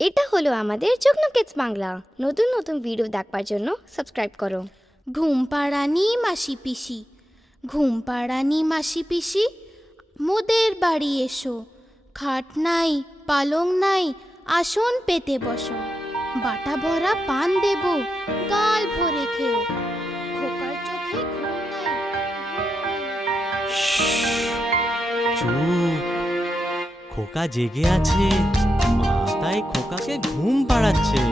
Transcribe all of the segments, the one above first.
এটা হলো আমাদের যুগ্ন কিডস বাংলা। নতুন নতুন ভিডিও দেখবার জন্য সাবস্ক্রাইব করো। ঘুম পাড়ানি মাসি পিসি, ঘুম পাড়ানি মাসি পিসি, মোদের বাড়ি এসো। খাট নাই পালং নাই, আসন পেতে বসো। বাটা ভরা পান দেব, গাল ভরে খেও। খোকার চোখে ঘুম নাই। চুপ, খোকা জেগে আছে, মা তাই খোকাকে ঘুম পাড়াচ্ছে।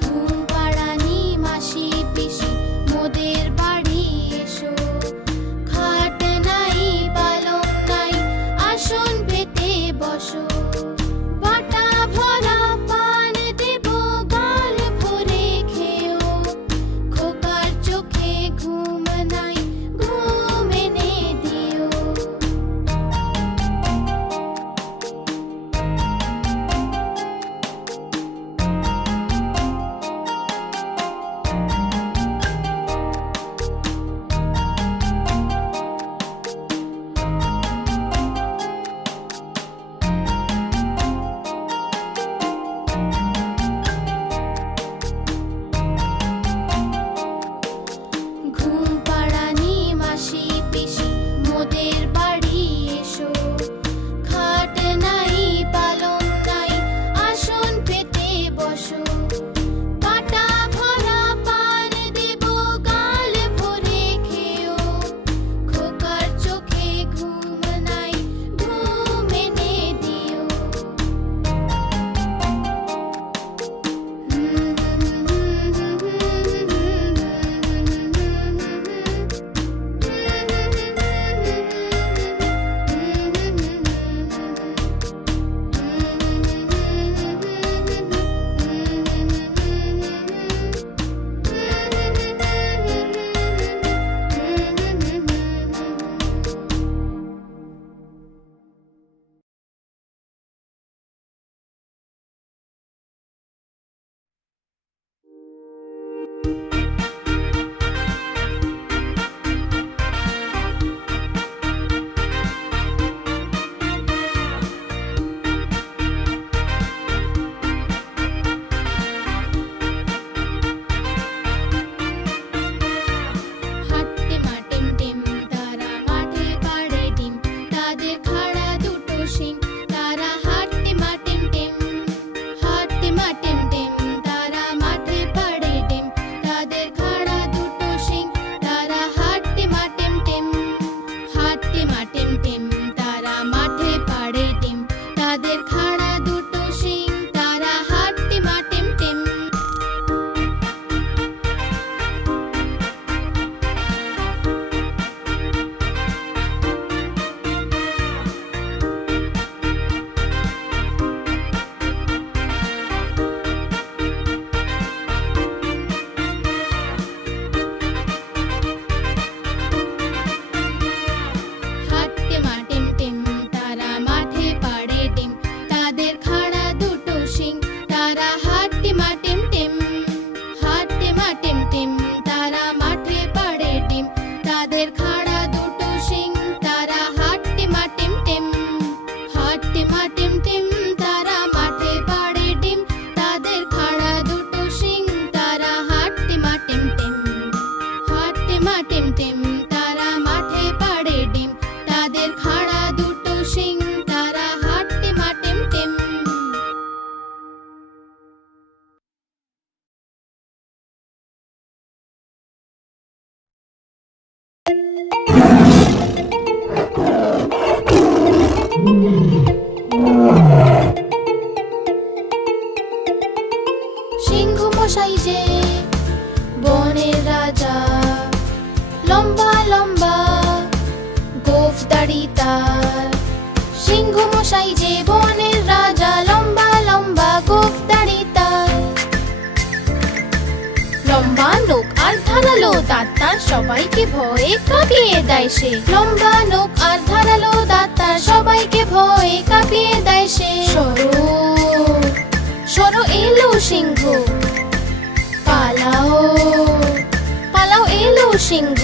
ঘুম পাড়ানি মাসি পিসি, মোদের বাড়ি এসো। খাট নাই পালং নাই, আসন পেতে বসো। বাটা ভরা পান দেব, গাল ভরে খেও। খোকার চোখে ঘুম নাই, ঘুম এনে দিও। ঘুম পাড়ানি মাসি পিসি, মোদের বাড়ি এসো। খাট নাই পালং নাই, আসন পেতে বসো। বাটা ভরা পান দেব, গাল ভরে খেও। খোকার চোখে ঘুম নাই, ঘুম এনে দিও। হাট্টে মা টিম টিম, তারা মাঠে পাড়ে ডিম। তাদের খাড়া দুটো শিং, তারা হাট্টে মা টিম টিম। হাট্টে মা টিম টিম, তারা মাঠে পাড়ে ডিম। তাদের খাড়া দুটো শিং, তারা হাট্টে মা টিম টিম। হাট্টে মা টিম টিম, তারা মাঠে পাড়ে ডিম। তাদের খাড়া দুটো শিং, তারা হাট্টে মা টিম টিম। হাট্টে মা টিম টিম, তারা মাঠে পাড়ে ডিম। তাদের খাড়া দুটো শিং, তারা হাট্টে মা টিম টিম। হাট্টে মা টিম টিম, তারা মাঠে পাড়ে ডিম। তাদের খাড়া দুটো শিং, তারা হাট্টে মা টিম টিম। হাট্টে মা টিম টিম, তারা মাঠে পাড়ে ডিম। তাদের খাড়া দুটো শিং, তারা হাট্টে মা টিম টিম। হাট্টে মা টিম টিম, তারা মাঠে পাড়ে ডিম। তাদের খাড়া দুটো শিং, তারা হাট্টে মা টিম টিম। সিংহ মশাই যে বনের রাজা, লম্বা লম্বা গোঁফ দাড়ি তার। সিংহ মশাই যে বনের রাজা, লম্বা লম্বা গোঁফ দাড়ি তার। লম্বা নখ আর ধারালো দাঁত তার, সবাইকে ভয়ে কাঁপিয়ে দেয় সে। লম্বা নখ আর ধারালো দাঁত তার, সবাইকে ভয়ে কাঁপিয়ে দেয় সে। সরো সিংহ।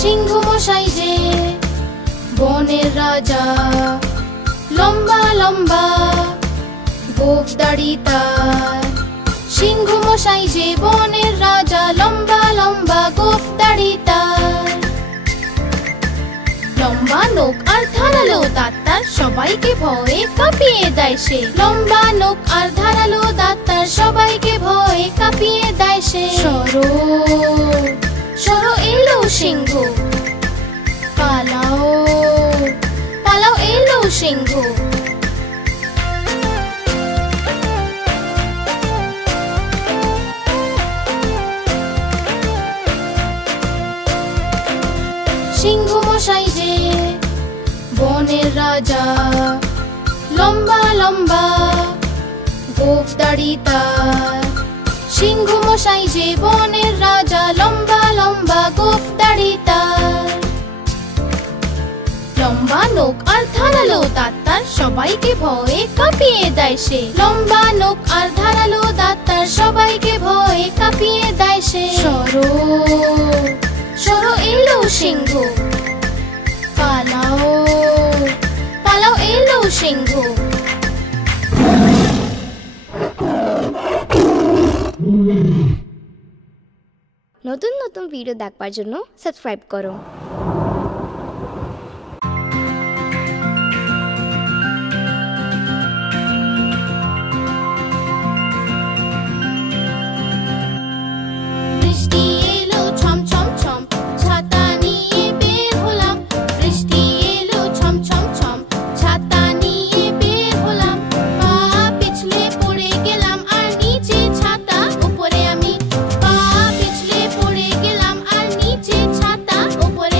সিংহ মশাই যে বনের রাজা, লম্বা লম্বা গোঁফ দাড়ি তার। সিংহ মশাই যে বনের রাজা, লম্বা লম্বা গোঁফ দাড়ি তার। লম্বা নখ আর ধারালো দাঁত তার, সবাইকে ভয়ে কাঁপিয়ে দেয় সে। লম্বা নখ আর ধারালো দাঁত তার, সবাইকে ভয়ে কাঁপিয়ে দেয় সে। সরো সরো এলো সিংহ, পালাও পালাও এলো সিংহ। সিংহ মশাই যে বনের রাজা, লম্বা লম্বা গোঁফ দাড়ি তার। সিংহ মশাই যে বনের রাজা, লম্বা লম্বা গোঁফ দাড়ি তার। লম্বা নখ আর ধারালো দাঁত তার, সবাইকে ভয়ে কাঁপিয়ে দেয় সে। লম্বা নখ আর ধারালো দাঁত তার, সবাইকে ভয়ে কাঁপিয়ে দেয় সে। সরো সরো এলো সিংহ, পালাও পালাও এলো সিংহ। নতুন নতুন ভিডিও দেখবার জন্য সাবস্ক্রাইব করো। বৃষ্টি এলো ছম ছম ছম, ছাতা নিয়ে বের হলাম। বৃষ্টি এলো ছম ছম ছম, ছাতা নিয়ে বের হলাম। পা পিছলে পড়ে গেলাম আর নিচে ছাতা উপরে আমি। পা পিছলে পড়ে গেলাম আর নিচে ছাতা উপরে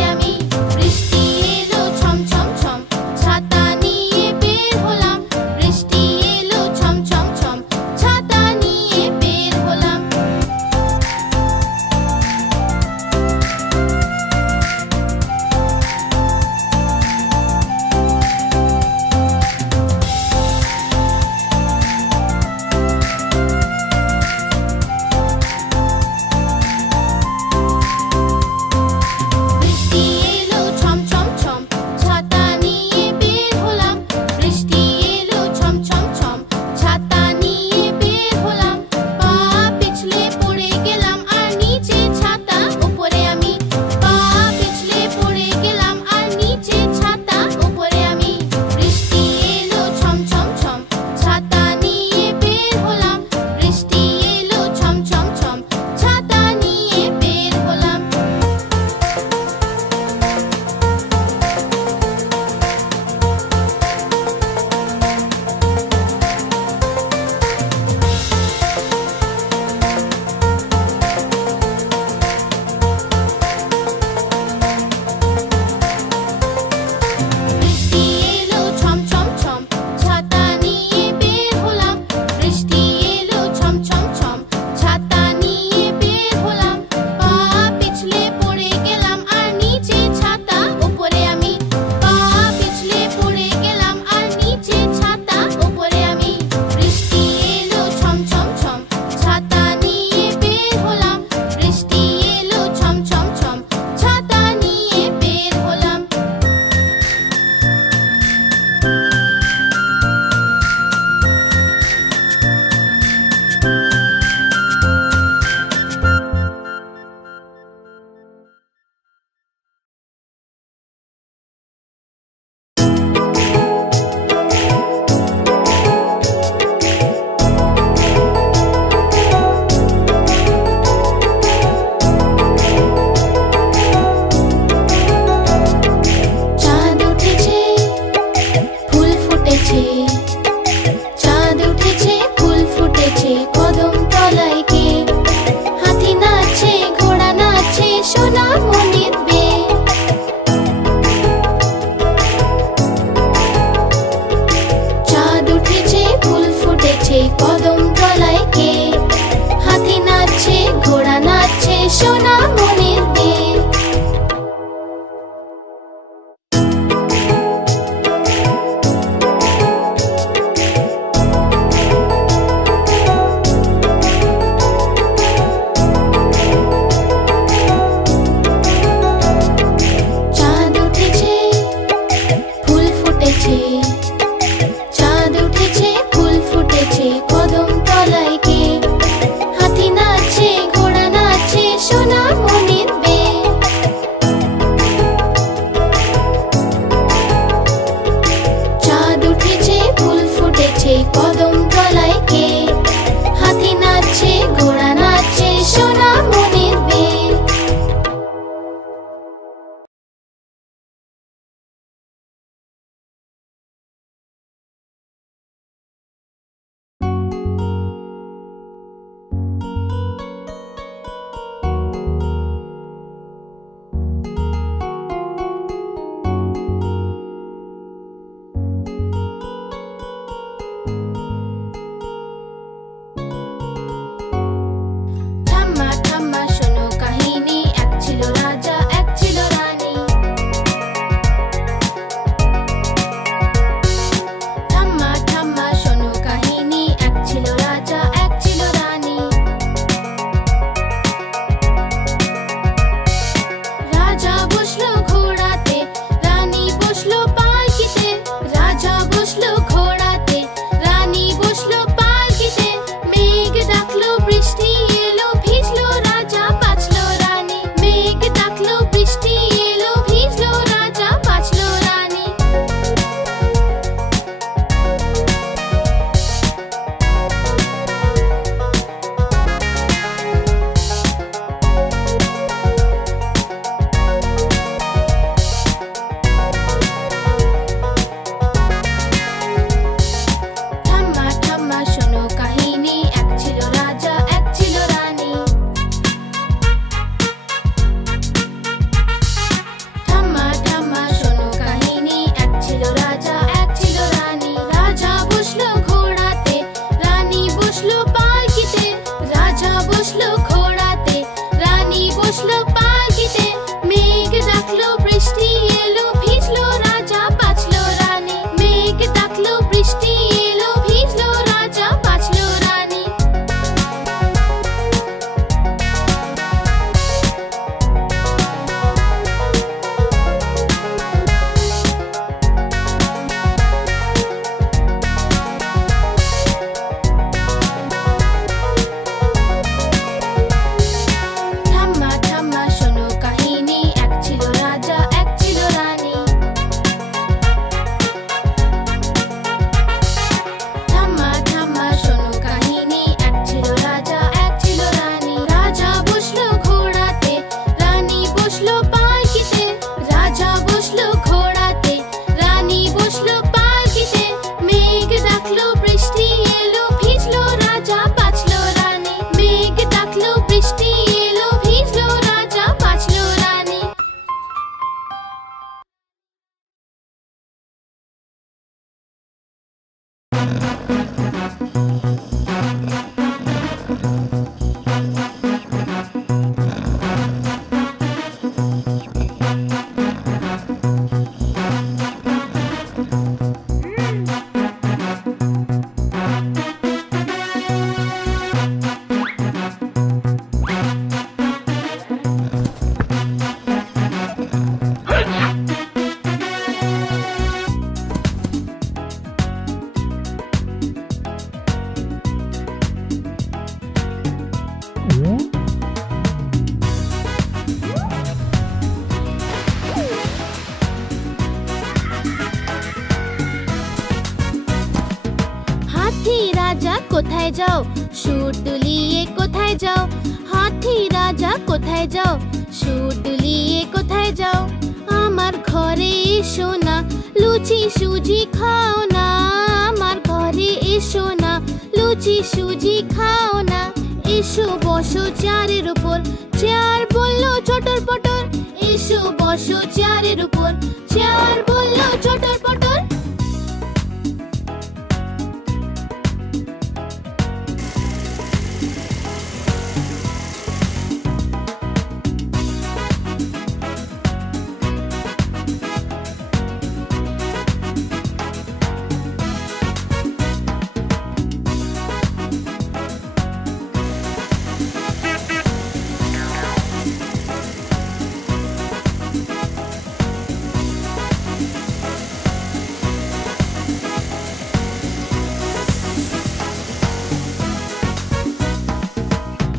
হাতি রাজা কোথায় যাও, সুর দুলিয়ে কোথায় যাও? হাতি রাজা কোথায় যাও, সুর দুলিয়ে কোথায় যাও? আমার ঘরে এসো না, লুচি সুজি খাও না। আমার ঘরে এসো না, লুচি সুজি খাও না। এসো বসো চেয়ারের উপর, চেয়ার বললো চটর পটর। এসো বসো চেয়ারের উপর, চেয়ার বললো চটর পটর।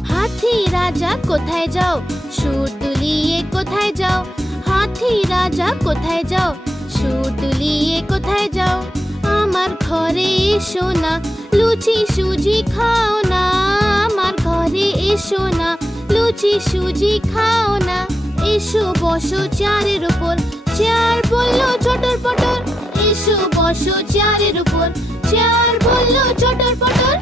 হাতি রাজা কোথায় যাও, সুর দুলিয়ে কোথায় যাও? হাতি রাজা কোথায় যাও, সুর দুলিয়ে কোথায় যাও? আমার ঘরে এসো না, লুচি সুজি খাও না। আমার ঘরে এসো না, লুচি সুজি খাও না। এসো বসো চেয়ারের উপর, চেয়ার বললো চটর পটর। এসো বসো চেয়ারের উপর, চেয়ার বললো চটর পটর।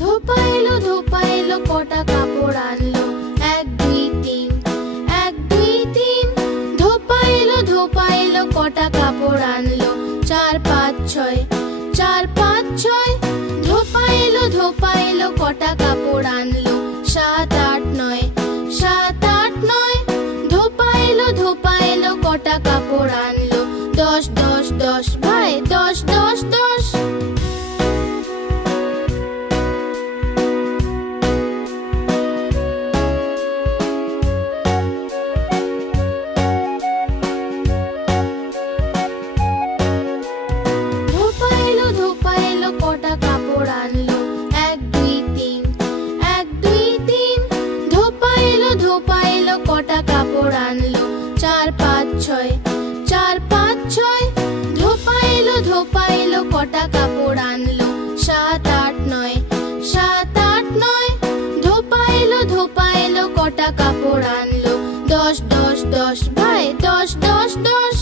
ধোপা এলো ধোপা এলো, কটা কাপড় আনলো? এক দুই তিন, এক দুই তিন। ধোপা এলো ধোপা এলো, কটা কাপড় আনলো? চার পাঁচ ছয়, চার পাঁচ ছয়। ধোপা এলো কটা কাপড় আনলো? সাত আট নয়, সাত আট নয়। ধোপা এলো কটা কাপড় আনলো? দশ দশ দশ ভাই, দশ দশ দশ। ধোপা এলো কটা কাপড় আনলো? এক দুই তিন, এক দুই তিন। ধোপা এলো কটা কাপড় আনলো? চার পাঁচ ছয়, চার পাঁচ ছয়। ধোপা এলো কটা কাপড় আনলো? সাত আট নয়, সাত আট নয়। ধোপা এলো কটা কাপড় আনলো? দশ দশ দশ ভাই, দশ দশ দশ।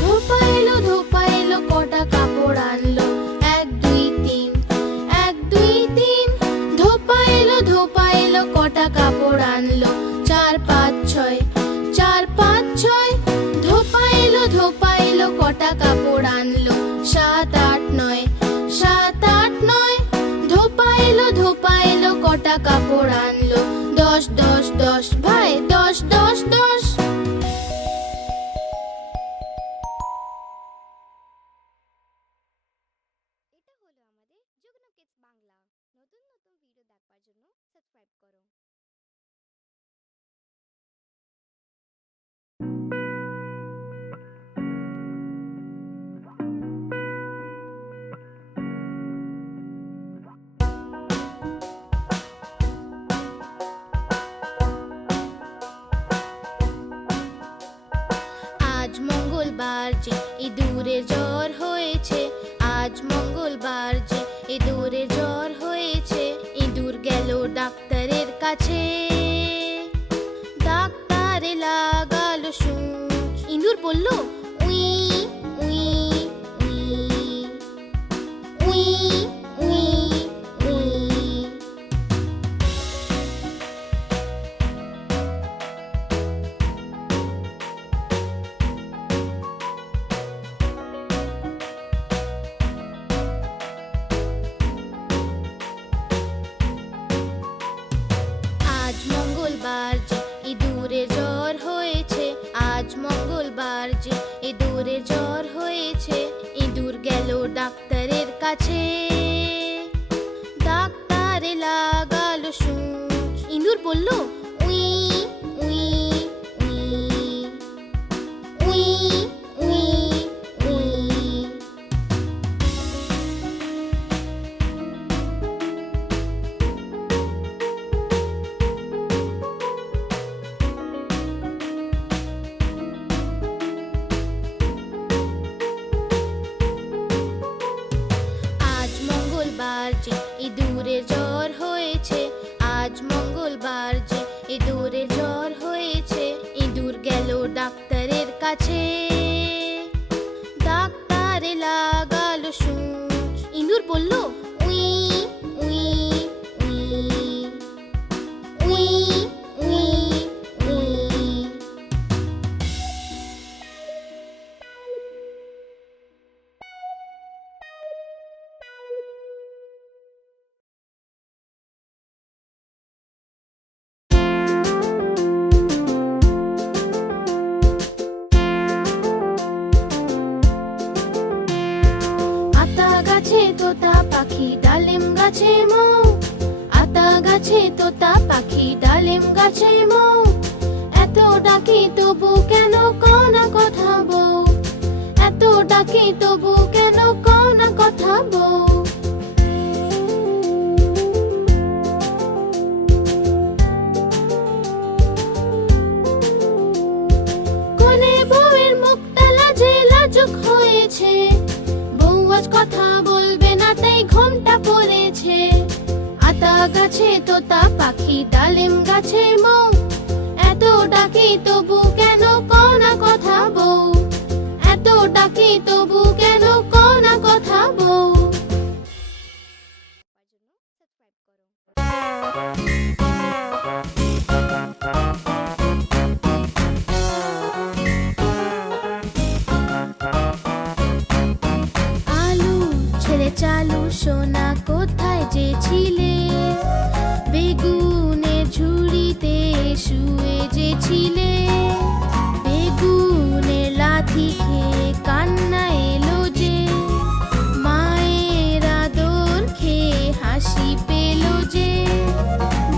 ধোপা এলো কটা কাপড় আনলো? এক দুই তিন, এক দুই তিন। ধোপা এলো কটা কাপড় আনলো? চার পাঁচ ছয়, চার পাঁচ ছয়। ধোপা এলো কটা কাপড় আনলো? সাত আট নয়, সাত আট নয়। ধোপা এলো কটা কাপড় আনলো? দশ দশ দশ ভাই, দশ দশ দশ। এটা হলো আমাদের যুগ্ন কিডস বাংলা। নতুন নতুন ভিডিও দেখবার জন্য সাবস্ক্রাইব করো। মঙ্গলবার যে ইঁদুরের জ্বর হয়েছে, আজ মঙ্গলবার যে ইঁদুরের জ্বর হয়েছে। ইঁদুর গেল ডাক্তারের কাছে, ডাক্তারে লাগালো সূচ। ইঁদুর বলল উই উই উই উই উই উই। আজ মঙ্গলবার যে ইঁদুরের জ্বর হয়েছে, আজ মঙ্গলবার যে ইঁদুরের জ্বর হয়েছে। ইঁদুর গেল ডাক্তারের কাছে, ডাক্তারে লাগালো সূচ। ইঁদুর বলল উই উই উই উই উই উই। আজ মঙ্গলবার যে ইঁদুরের জ্বর হয়েছে, আজ মঙ্গলবার যে ইঁদুরের জ্বর হয়েছে। ইঁদুর গেল ডাক্তারের কাছে, ডাক্তারে লাগালো সূচ। ইঁদুর বলল উই উই উই উই উই উই। আতা গাছে তোতা পাখি ডালিম গাছে মৌ, আতা গাছে তোতা পাখি ডালিম গাছে মৌ। এত ডাকি তবু কেন কও না কথা বউ, এত ডাকি তবু কেন কও না কথা বউ। কোনে বউয়ের মুখটা লাজে লাজুক হয়েছে, বউ আজ কথা বলবে না তাই ঘোমটা পড়েছে। আতা গাছে তোতা পাখি ডালিম গাছে মৌ, এত ডাকি তবু কেন কও না কথা বউ, এত ডাকি তবু কেন কও না কথা বউ। সাবস্ক্রাইব করো। আলু ছেড়ে চালু সোনা কোথায় যে ছিলে, বেগুনের ঝুড়িতে শুয়ে যে ছিলে। বেগুনের লাথি খেয়ে কান্না এলো যে, মায়ের আদর খেয়ে হাসি পেল যে।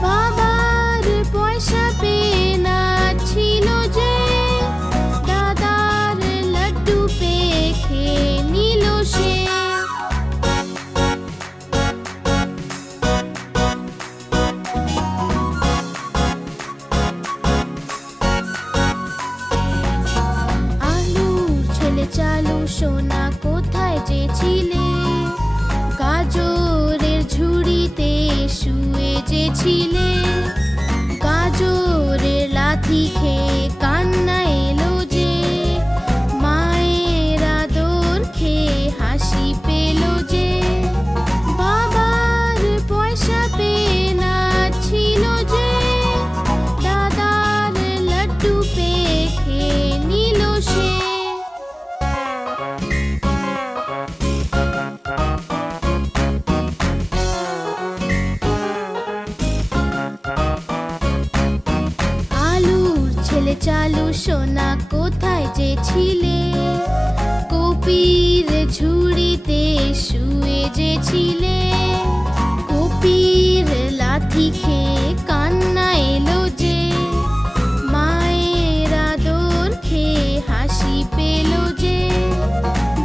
বাবার পয়সা পেয়ে নাচছিল যে, দাদার লাড্ডু পেয়ে খেয়ে নিল সে। আলুর ছেলে চালু সোনা কোথায় যে ছিলে, গাজরের ঝুড়িতে শুয়ে যে ছিলে। গাজরের লাথি খেয়ে কান্না এলো যে, মায়ের আদর খেয়ে হাসি পেল যে। বাবার পয়সা পেয়ে নাচছিল যে, দাদার লাড্ডু পেয়ে খেয়ে নিল সে। আলুর ছেলে চালু সোনা কোথায় যে ছিলে, কপির ঝুড়িতে শুয়ে যে ছিলে। কপির লাথি খেয়ে কান্না এলো যে, মায়ের আদর খেয়ে হাসি পেল যে।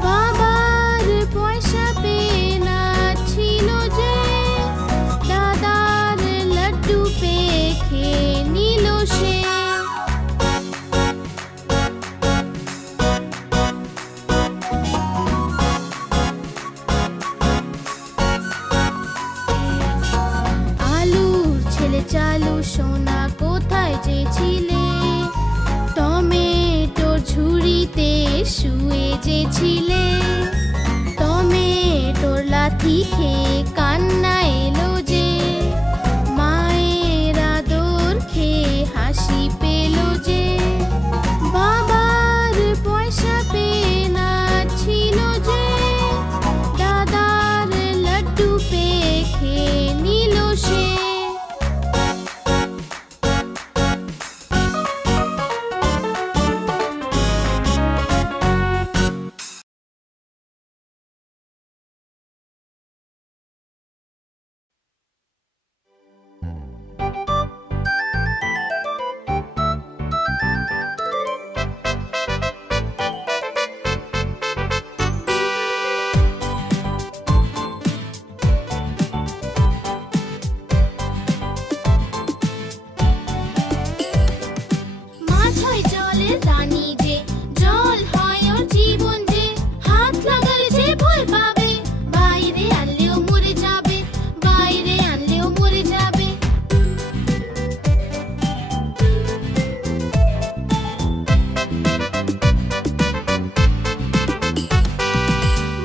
বাবার পয়সা পেয়ে নাচছিল যে, দাদার লাড্ডু পেয়ে খেয়ে নিল সে। শুয়ে যে ছিলে টমেটোর লাথি খেয়ে কান্না এলো যে মায়ের আদর খেয়ে হাসি পেল যে বাবার পয়সা পেয়ে নাচছিল যে দাদার লাড্ডু পেয়ে খেয়ে নিল সে মাছ হয় জলের রানী যে জল হয় ওর জীবন যে হাত লাগালে যে ভয় পাবে বাইরে আনলেও মরে যাবে বাইরে আনলেও মরে যাবে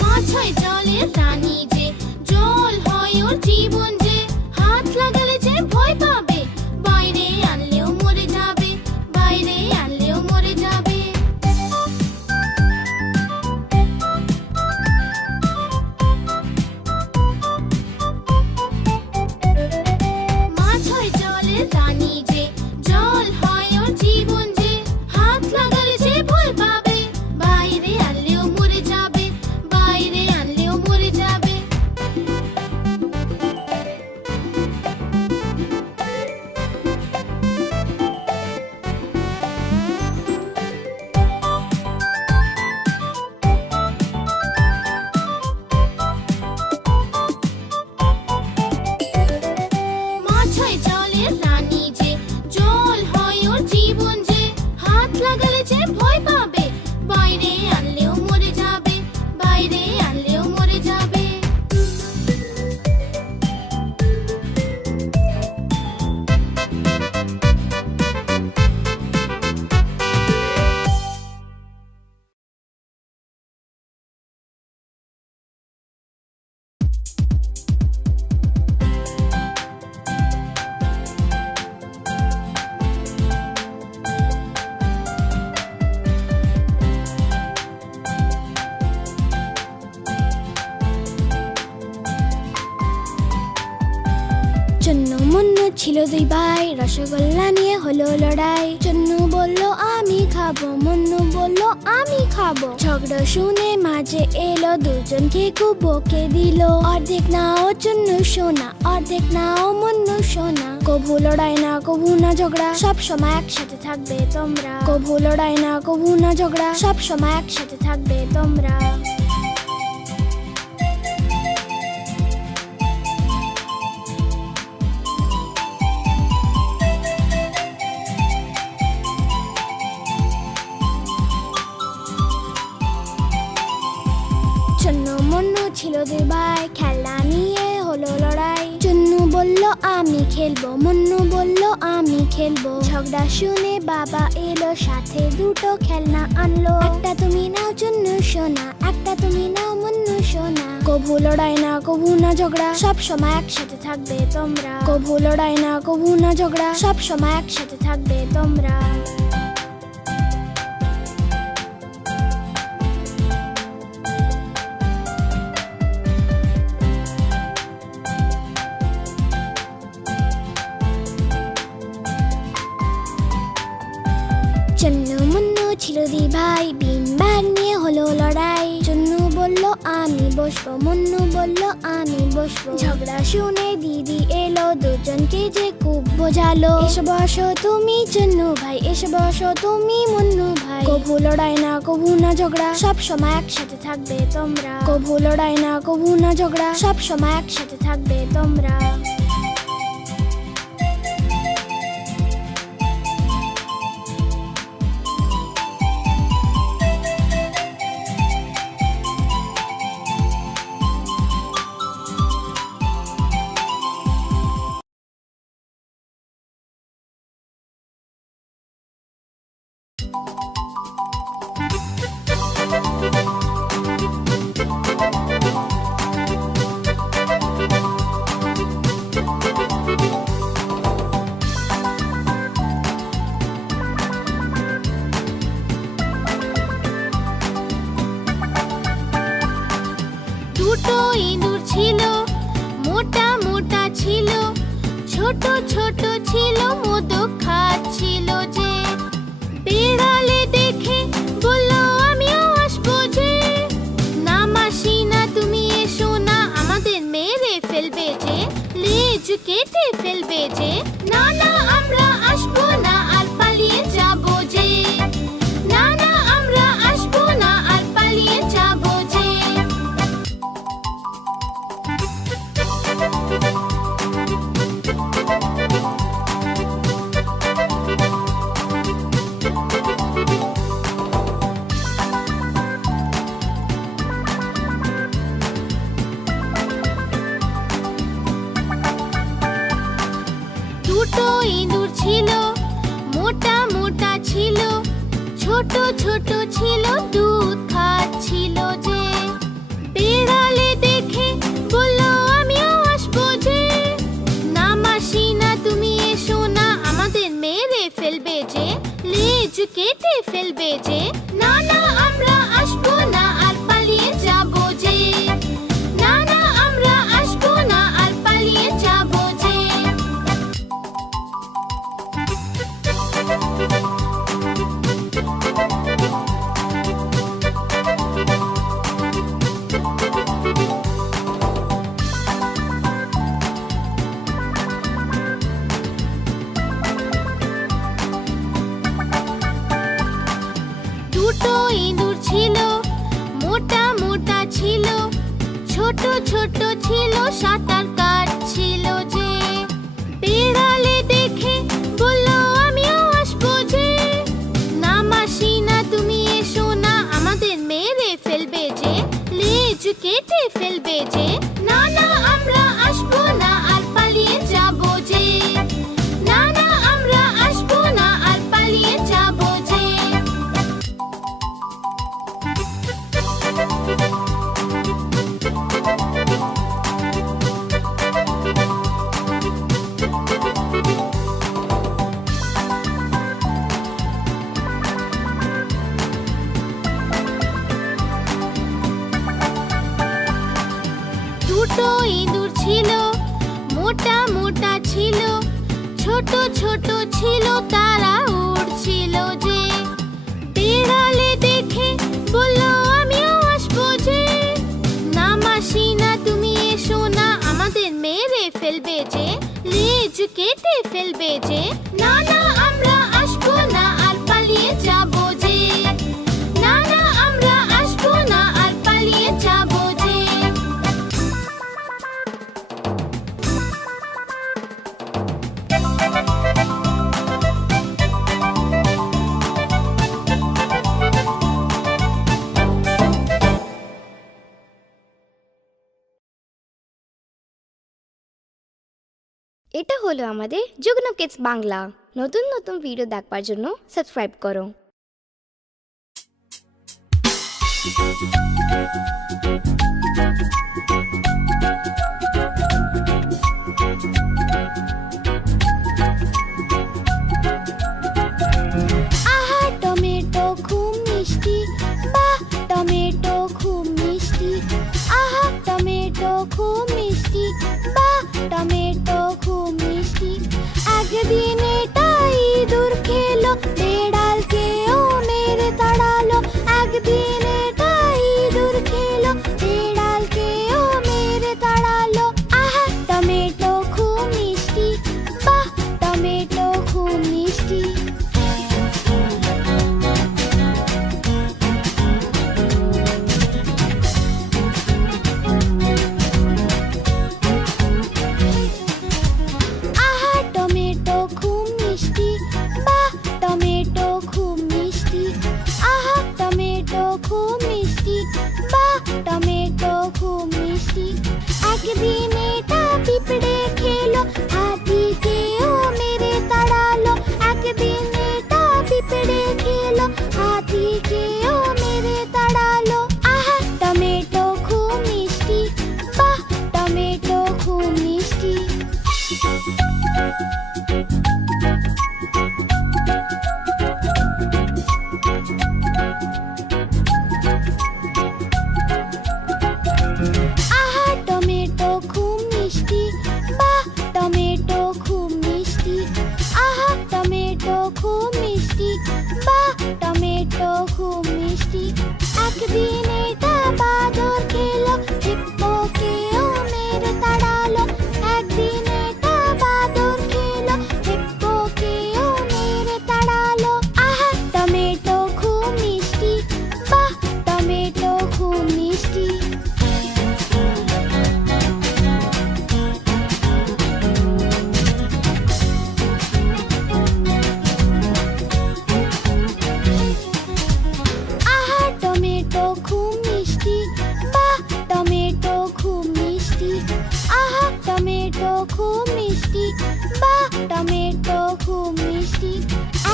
মাছ হয় জলের রানী যে জল হয় ওর জীবন যে হাত লাগালে যে ভয় পাবে বাইরে আনলেও মরে যাবে বাইরে আনলেও মরে যাবে মাছ হয় জলের রানী যে জল হয় ওর জীবন যে হাত লাগালে যে ভয় পাবে বাইরে আনলেও মরে যাবে বাইরে আনলেও মরে যাবে মাছ হয় জলের রানী যে জল হয় ওর জীবন যে হাত লাগালে যে ভয় পাবে বাইরে আনলেও মরে যাবে বাইরে আনলেও মরে যাবে চন্নু মুন্নু ছিল দুই ভাই রসগোল্লা নিয়ে হলো লড়াই চন্নু বলল আমি খাবো মুন্নু বলল আমি খাবো ঝগড়া শুনে মাঝে এলো দুজনকে খুব বকে দিল অর্ধেক নাও চন্নু সোনা অর্ধেক নাও মুন্নু সোনা কভু লড়াই না কভু না ঝগড়া সব সময় একসাথে থাকবে তোমরা কভু লড়াই না কভু না ঝগড়া সব সময় একসাথে থাকবে তোমরা চন্নু মুন্নু ছিল দুই ভাই খেলনা নিয়ে হলো লড়াই চন্নু বলল আমি খেলবো মুন্নু বলল আমি খেলবো ঝগড়া শুনে বাবা এলো সাথে দুটো খেলনা আনলো একটা তুমি নাও চন্নু সোনা একটা তুমি নাও মুন্নু সোনা কভু লড়াই না কভু না ঝগড়া সব সময় একসাথে থাকবে তোমরা কভু লড়াই না কভু না ঝগড়া সব সময় একসাথে থাকবে তোমরা চন্নু মুন্নু ছিল দুই ভাই বিন ব্যাগ নিয়ে হলো লড়াই চন্নু বলল আমি বসবো মুন্নু বলল আমি বসবো ঝগড়া শুনে দিদি এলো দুজনকে যে খুব বোঝালো এসে বসো তুমি চন্নু ভাই এসে বসো তুমি মুন্নু ভাই কভু লড়াই না কভু না ঝগড়া সব সময় একসাথে থাকবে তোমরা কভু লড়াই না কভু না ঝগড়া সব সময় একসাথে থাকবে তোমরা ছোট ছোট ছিল মোদক খাচ্ছিল যে বিড়ালে দেখে বলল আমিও আসবো যে না মাসি না তুমি এসো না আমাদের মেরে ফেলবে যে লেজ কেটে ফেলবে যে না না আমরা আসবো না আর পালিয়ে যাবো যে না না আমরা আসবো না আর পালিয়ে যাবো যে দুটো ইঁদুর ছিল মোটা মোটা ছিল ছোট ছোট ছিল দুধ খাচ্ছিল যে বিড়ালে দেখে বলল আমিও আসবো যে না মাসি না তুমি এসো না আমাদের মেরে ফেলবে যে লেজ কেটে ফেলবে যে না না আমরা আসবো না আর পালিয়ে যাবো যে না না আমরা আসবো না আর পালিয়ে যাবো যে দুটো ইঁদুর ছিল মোটা মোটা ছিল ছোট ছোট ছিল সাঁতার কাটছিল যে বিড়ালে দেখে বলল আমিও আসবো যে না মাসি না তুমি এসো না আমাদের মেরে ফেলবে যে লেজ কেটে ফেলবে যে না না আমরা আসবো না আর পালিয়ে যাবো যে না না আমরা আসবো না আর পালিয়ে যাবো যে দুটো ইঁদুর ছিল মোটা মোটা ছিল ছোট ছোট ছিল তারা উড়ছিল যে বিড়ালে দেখে বলল আমিও আসবো যে না মাসি না তুমি এসো না আমাদের মেরে ফেলবে যে লেজ কেটে ফেলবে যে না না আমরা আসবো না আর পালিয়ে যাবো যে না না আমরা আসবো না আর পালিয়ে যাবো যে এটা হলো আমাদের যুগ্ন কিডস বাংলা। নতুন নতুন ভিডিও দেখবার জন্য সাবস্ক্রাইব করো। আহা টমেটো খুব মিষ্টি বাহ টমেটো খুব মিষ্টি আহা টমেটো খুব মিষ্টি বাহ টমেটো খুব মিষ্টি একদিন এটা ইঁদুর খেলো বেড়ালকেও মেরে তাড়ালো একদিন এটা ইঁদুর খেলো বেড়ালকেও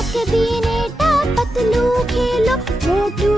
एक दिन एटा पतलू खेलो मोटू